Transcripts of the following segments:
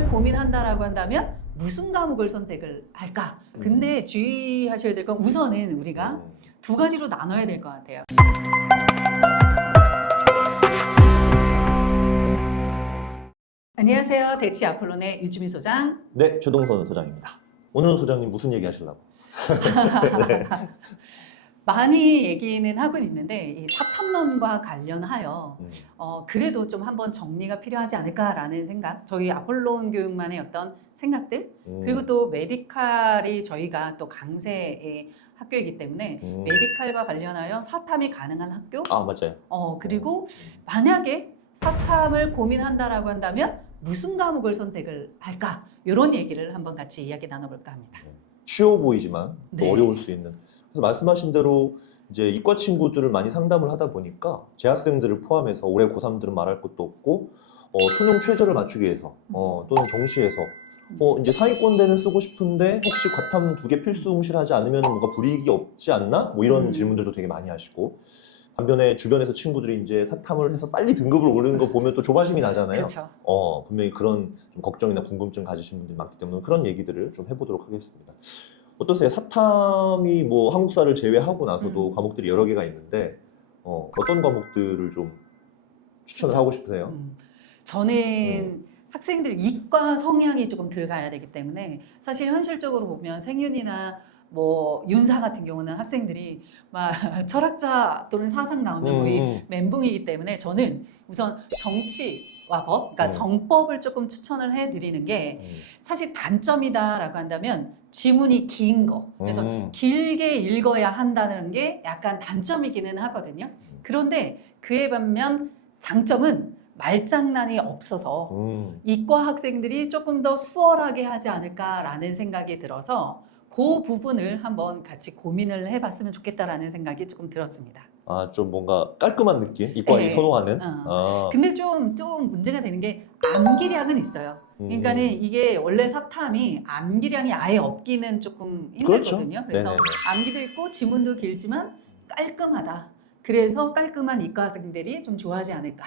사탐을 고민한다라고 한다면 무슨 과목을 선택을 할까? 근데 주의하셔야 될 건 우선은 우리가 두 가지로 나눠야 될 것 같아요. 안녕하세요. 대치 아폴론의 유주민 소장. 네, 최동선 소장입니다. 오늘은 소장님 무슨 얘기 하시려고? 네. 많이 얘기는 하고 있는데 이 사탐론과 관련하여 그래도 좀 한번 정리가 필요하지 않을까라는 생각, 저희 아폴론 교육만의 어떤 생각들, 그리고 또 메디칼이 저희가 또 강세의 학교이기 때문에 메디칼과 관련하여 사탐이 가능한 학교, 아, 맞아요. 그리고 만약에 사탐을 고민한다라고 한다면 무슨 과목을 선택을 할까? 이런 얘기를 한번 같이 이야기 나눠볼까 합니다. 쉬워 보이지만 또 네. 어려울 수 있는. 그래서 말씀하신 대로 이제 이과 친구들을 많이 상담을 하다 보니까 재학생들을 포함해서 올해 고3들은 말할 것도 없고 수능 최저를 맞추기 위해서 또는 정시에서 이제 상위권대는 쓰고 싶은데 혹시 과탐 2개 필수 응시하지 않으면 뭔가 불이익이 없지 않나? 뭐 이런 질문들도 되게 많이 하시고, 반면에 주변에서 친구들이 이제 사탐을 해서 빨리 등급을 오르는 거 보면 또 조바심이 나잖아요. 그렇죠. 분명히 그런 좀 걱정이나 궁금증 가지신 분들이 많기 때문에 그런 얘기들을 좀 해보도록 하겠습니다. 어떠세요? 사탐이 뭐 한국사를 제외하고 나서도 과목들이 여러 개가 있는데 어떤 과목들을 좀 추천을 하고 싶으세요? 저는 학생들 이과 성향이 조금 들어가야 되기 때문에 사실 현실적으로 보면 생윤이나 뭐 윤사 같은 경우는 학생들이 막 철학자 또는 사상 나오면 거의 멘붕이기 때문에 저는 우선 정치와 법, 그러니까 정법을 조금 추천을 해드리는 게 사실 단점이다라고 한다면 지문이 긴 거, 그래서 길게 읽어야 한다는 게 약간 단점이기는 하거든요. 그런데 그에 반면 장점은 말장난이 없어서 이과 학생들이 조금 더 수월하게 하지 않을까라는 생각이 들어서 그 부분을 한번 같이 고민을 해봤으면 좋겠다라는 생각이 조금 들었습니다. 아, 좀 뭔가 깔끔한 느낌? 이과인이 네. 선호하는? 근데 좀 문제가 되는 게 암기량은 있어요. 그러니까는 이게 원래 사탐이 암기량이 아예 없기는 조금 힘들거든요. 그렇죠. 그래서 네네네. 암기도 있고 지문도 길지만 깔끔하다. 그래서 깔끔한 이과 학생들이 좀 좋아하지 않을까.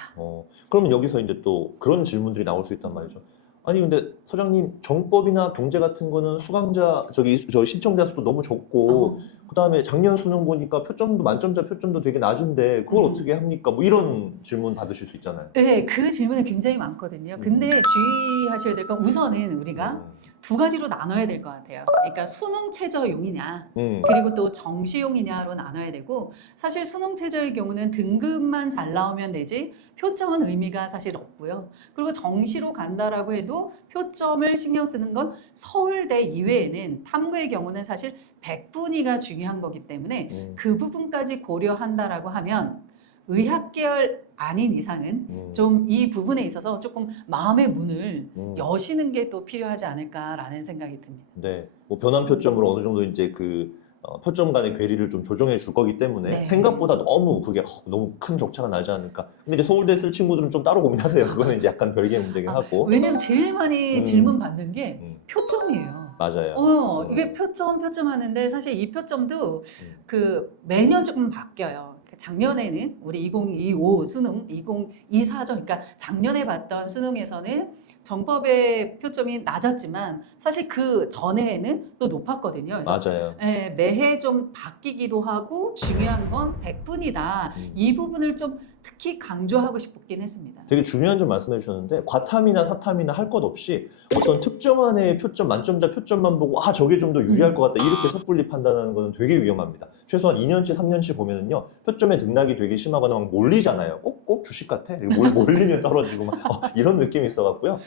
그러면 여기서 이제 또 그런 질문들이 나올 수 있단 말이죠. 아니 근데 소장님, 정법이나 경제 같은 거는 수강자 저 신청자 수도 너무 적고 그다음에 작년 수능 보니까 표점도 만점자 표점도 되게 낮은데 그걸 어떻게 합니까? 뭐 이런 질문 받으실 수 있잖아요. 네, 그 질문이 굉장히 많거든요. 근데 주의하셔야 될 건 우선은 우리가 두 가지로 나눠야 될 것 같아요. 그러니까 수능 최저용이냐 그리고 또 정시용이냐로 나눠야 되고, 사실 수능 최저의 경우는 등급만 잘 나오면 되지 표점은 의미가 사실 없고요. 그리고 정시로 간다라고 해도 표점을 신경 쓰는 건 서울대 이외에는 탐구의 경우는 사실 100분위가 중요한 거기 때문에 그 부분까지 고려한다라고 하면 의학계열 아닌 이상은 좀 이 부분에 있어서 조금 마음의 문을 여시는 게 또 필요하지 않을까라는 생각이 듭니다. 네, 뭐 변환 표점으로 어느 정도 이제 그 표점 간의 괴리를 좀 조정해 줄 거기 때문에 네. 생각보다 너무 그게 너무 큰 격차가 나지 않을까. 근데 이제 서울대 쓸 친구들은 좀 따로 고민하세요. 그거는 이제 약간 별개의 문제긴 하고. 왜냐면 제일 많이 질문 받는 게 표점이에요. 맞아요. 이게 표점 하는데 사실 이 표점도 그 매년 조금 바뀌어요. 작년에는 우리 2025 수능, 2024죠. 그러니까 작년에 봤던 수능에서는 정법의 표점이 낮았지만 사실 그 전해에는 또 높았거든요. 그래서 맞아요. 매해 좀 바뀌기도 하고 중요한 건 100분이다. 이 부분을 좀 특히 강조하고 싶긴 했습니다. 되게 중요한 점 말씀해 주셨는데, 과탐이나 사탐이나 할 것 없이 어떤 특정한 애의 표점, 만점자 표점만 보고 저게 좀 더 유리할 것 같다 이렇게 섣불리 판단하는 거는 되게 위험합니다. 최소한 2년치, 3년치 보면은요, 표점의 등락이 되게 심하거나 막 몰리잖아요. 꼭 주식 같아. 몰리면 떨어지고 막 이런 느낌이 있어갖고요.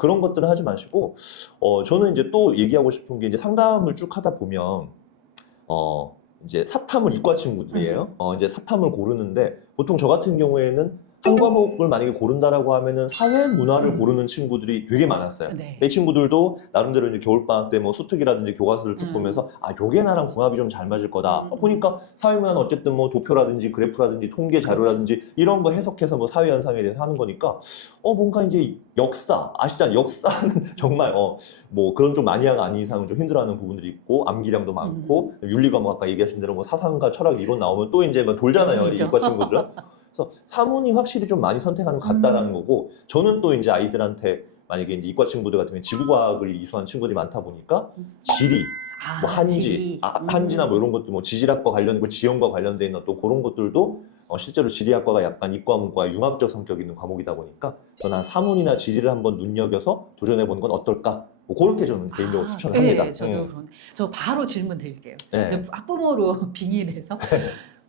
그런 것들은 하지 마시고, 저는 이제 또 얘기하고 싶은 게, 이제 상담을 쭉 하다 보면 이제 사탐은 이과 친구들이에요. 이제 사탐을 고르는데 보통 저 같은 경우에는 한 과목을 만약에 고른다라고 하면은 사회 문화를 고르는 친구들이 되게 많았어요. 네. 내 친구들도 나름대로 이제 겨울방학 때 뭐 수특이라든지 교과서를 쭉 보면서 요게 나랑 궁합이 좀 잘 맞을 거다. 보니까 사회 문화는 어쨌든 뭐 도표라든지 그래프라든지 통계 자료라든지 이런 거 해석해서 뭐 사회 현상에 대해서 하는 거니까 뭔가 이제 역사 아시잖아요. 역사는 정말 뭐 그런 좀 마니아가 아닌 이상은 좀 힘들어하는 부분들이 있고, 암기량도 많고, 윤리 과목 아까 얘기하신 대로 뭐 사상과 철학 이론 나오면 또 이제 막 돌잖아요. 이과 친구들은. 그래서 사문이 확실히 좀 많이 선택하는 것 같다라는 거고, 저는 또 이제 아이들한테 만약에 이제 이과 친구들 같은 경우는 지구과학을 이수한 친구들이 많다 보니까 지리, 뭐 한지, 한지나 뭐 이런 것도 뭐 지질학과 관련이고 지형과 관련돼 있는 또 그런 것들도 실제로 지리학과가 약간 이과문과의 융합적 성격이 있는 과목이다 보니까 저는 한 사문이나 지리를 한번 눈여겨서 도전해보는 건 어떨까? 뭐 그렇게 저는 개인적으로 추천을 합니다. 네, 저도 그런. 저 바로 질문 드릴게요. 네. 학부모로 빙의돼서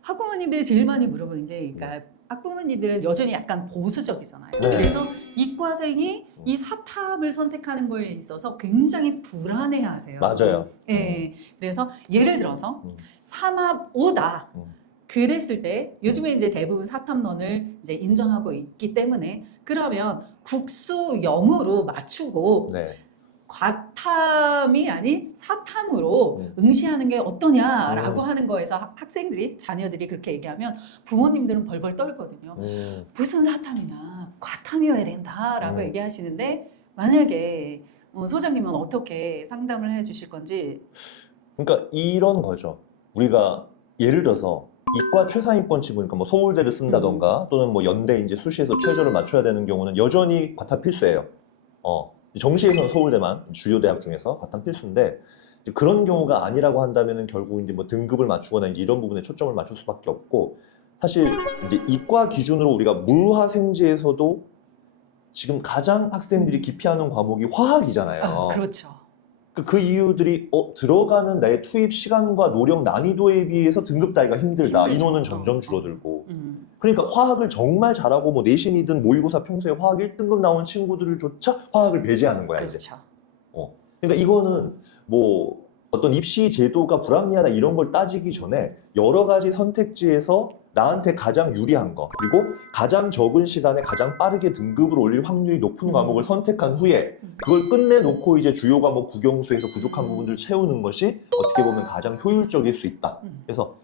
학부모님들이 제일 많이 물어보는 게, 그러니까 학부모님들은 여전히 약간 보수적이잖아요. 네. 그래서 이과생이 이 사탐을 선택하는 거에 있어서 굉장히 불안해하세요. 맞아요. 네, 그래서 예를 들어서 음. 삼합 5다. 음. 그랬을 때 요즘에 이제 대부분 사탐론을 이제 인정하고 있기 때문에 그러면 국수 0으로 맞추고 네. 과탐이 아닌 사탐으로 응시하는 게 어떠냐라고 음. 하는 거에서 학생들이 자녀들이 그렇게 얘기하면 부모님들은 벌벌 떨거든요. 무슨 사탐이나 과탐이어야 된다라고 얘기하시는데 만약에 소장님은 어떻게 상담을 해주실 건지. 그러니까 이런 거죠. 우리가 예를 들어서 이과 최상위권 친구니까 뭐 서울대를 쓴다던가 또는 뭐 연대 이제 수시에서 최저를 맞춰야 되는 경우는 여전히 과탐 필수예요. 정시에서는 서울대만 주요 대학 중에서 과탐 필수인데 이제 그런 경우가 아니라고 한다면은 결국 이제 뭐 등급을 맞추거나 이제 이런 부분에 초점을 맞출 수밖에 없고 사실 이제 이과 기준으로 우리가 물화생지에서도 지금 가장 학생들이 기피하는 과목이 화학이잖아요. 그렇죠. 그 이유들이 들어가는 내 투입 시간과 노력 난이도에 비해서 등급 따기가 힘들다. 힘들죠. 인원은 점점 줄어들고. 그러니까 화학을 정말 잘하고 뭐 내신이든 모의고사 평소에 화학 1등급 나온 친구들조차 화학을 배제하는 거야, 이제. 그렇죠. 그러니까 이거는 뭐 어떤 입시 제도가 불합리하다 이런 걸 따지기 전에 여러 가지 선택지에서 나한테 가장 유리한 거 그리고 가장 적은 시간에 가장 빠르게 등급을 올릴 확률이 높은 과목을 선택한 후에 그걸 끝내놓고 이제 주요 과목 국영수에서 부족한 부분들을 채우는 것이 어떻게 보면 가장 효율적일 수 있다. 그래서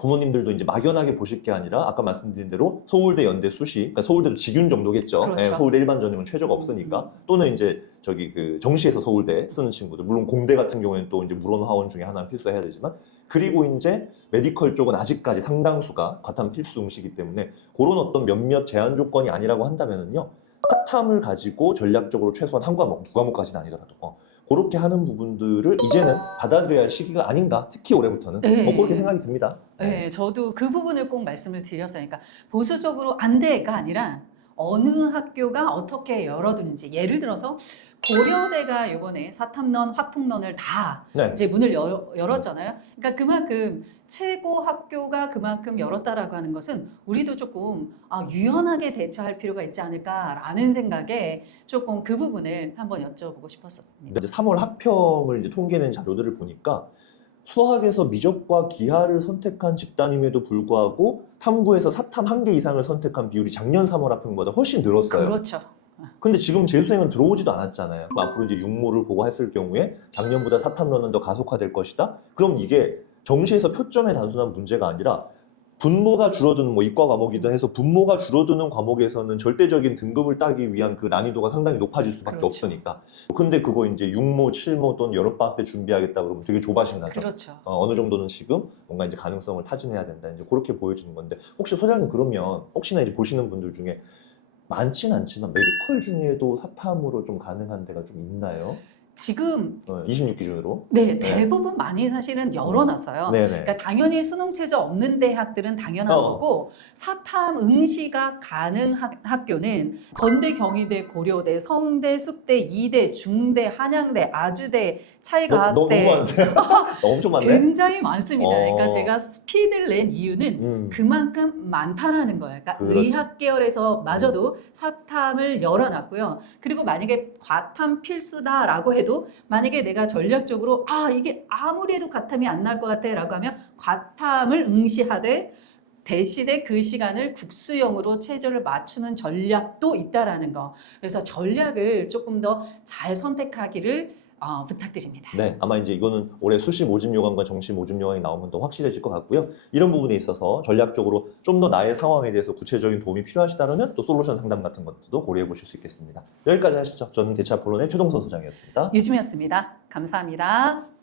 부모님들도 이제 막연하게 보실 게 아니라 아까 말씀드린 대로 서울대, 연대, 수시, 그러니까 서울대도 직윤 정도겠죠. 그렇죠. 예, 서울대 일반 전형은 최저가 없으니까 또는 이제 저기 그 정시에서 서울대 쓰는 친구들, 물론 공대 같은 경우에는 또 이제 물원화원 중에 하나 필수해야 되지만 그리고 이제 메디컬 쪽은 아직까지 상당수가 과탐 필수 응시이기 때문에 그런 어떤 몇몇 제한 조건이 아니라고 한다면은요 사탐을 가지고 전략적으로 최소한 한 과목, 두 과목까지는 아니더라도 그렇게 하는 부분들을 이제는 받아들여야 할 시기가 아닌가, 특히 올해부터는 네. 그렇게 생각이 듭니다. 네, 저도 그 부분을 꼭 말씀을 드렸어요. 그러니까 보수적으로 안 돼가 아니라 어느 학교가 어떻게 열어두는지. 예를 들어서 고려대가 이번에 사탐론, 화통론을 다 네. 이제 문을 열었잖아요. 그러니까 그만큼 최고 학교가 그만큼 열었다라고 하는 것은 우리도 조금 유연하게 대처할 필요가 있지 않을까라는 생각에 조금 그 부분을 한번 여쭤보고 싶었었습니다. 이제 3월 학평을 이제 통계낸 자료들을 보니까 수학에서 미적과 기하를 선택한 집단임에도 불구하고 탐구에서 사탐 1개 이상을 선택한 비율이 작년 3월 학평보다 훨씬 늘었어요. 그렇죠. 근데 지금 재수생은 들어오지도 않았잖아요. 앞으로 이제 육모를 보고 했을 경우에 작년보다 사탐론은 더 가속화될 것이다. 그럼 이게 정시에서 표점의 단순한 문제가 아니라 분모가 줄어드는 뭐 이과 과목이든 해서 분모가 줄어드는 과목에서는 절대적인 등급을 따기 위한 그 난이도가 상당히 높아질 수밖에 그렇죠. 없으니까. 근데 그거 이제 6모, 7모 또는 여름방학 때 준비하겠다 그러면 되게 조바심 나죠. 그렇죠. 어느 정도는 지금 뭔가 이제 가능성을 타진해야 된다. 이제 그렇게 보여지는 건데 혹시 소장님 그러면 혹시나 이제 보시는 분들 중에 많진 않지만 메디컬 중에도 사탐으로 좀 가능한 데가 좀 있나요? 지금 26 기준으로? 네, 대부분 많이 사실은 열어놨어요. 네네. 그러니까 당연히 수능 체제 없는 대학들은 당연한 거고 사탐 응시가 가능한 학교는 건대, 경희대, 고려대, 성대, 숙대, 이대, 중대, 한양대, 아주대, 차이가대 너무 많은데요? 엄청 많네. 굉장히 많습니다. 그러니까 제가 스피드를 낸 이유는 그만큼 많다라는 거예요. 그러니까 그렇죠. 의학 계열에서 마저도 사탐을 열어놨고요. 그리고 만약에 과탐 필수다라고 해도 만약에 내가 전략적으로 이게 아무리 해도 과탐이 안 날 것 같아 라고 하면 과탐을 응시하되 대신에 그 시간을 국수형으로 체제를 맞추는 전략도 있다라는 거. 그래서 전략을 조금 더 잘 선택하기를 부탁드립니다. 네, 아마 이제 이거는 올해 수시 모집 요강과 정시 모집 요강이 나오면 더 확실해질 것 같고요. 이런 부분에 있어서 전략적으로 좀 더 나의 상황에 대해서 구체적인 도움이 필요하시다면 또 솔루션 상담 같은 것도 고려해 보실 수 있겠습니다. 여기까지 하시죠. 저는 대체학 본론의 최동서 소장이었습니다. 유주미였습니다. 감사합니다.